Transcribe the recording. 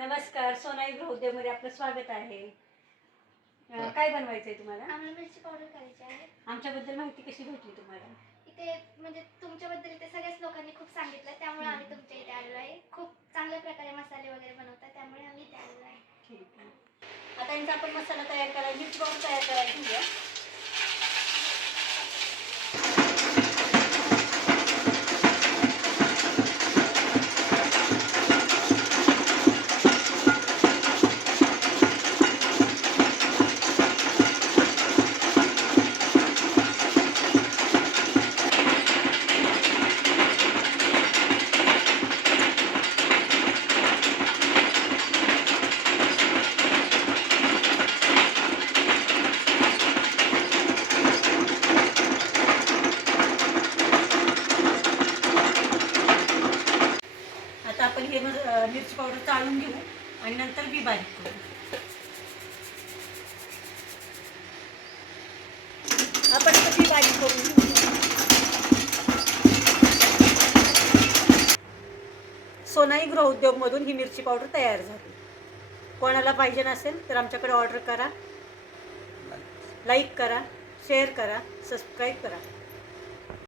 नमस्कार, सोनाई गृहोद्योगमध्ये आपलं स्वागत आहे. काय बनवायचंय तुम्हाला? आम्हाला मिरची पावडर करायची आहे. आमच्याबद्दल माहिती कशी भेटली तुम्हाला? इथे म्हणजे तुमच्याबद्दल इथे सगळ्याच लोकांनी खूप सांगितलं, त्यामुळे आम्ही तुमच्या इथे आलेलो आहे. खूप चांगल्या प्रकारे मसाले वगैरे बनवतात, त्यामुळे आम्ही इथे आलेलो आहे. ठीक आहे. आता यांचा आपण मसाला तयार करायला, मिरची पावडर तयार करायला घेऊया. आता आपण हे मिरची पावडर चाळून घेऊ आणि नंतर बी बारीक करू. आपण आता बी बारीक करून घेऊ. सोनाई गृहोद्योगमधून ही मिरची पावडर तयार झाली. कोणाला पाहिजे नसेल तर आमच्याकडे ऑर्डर करा, लाईक करा, शेअर करा, सबस्क्राईब करा.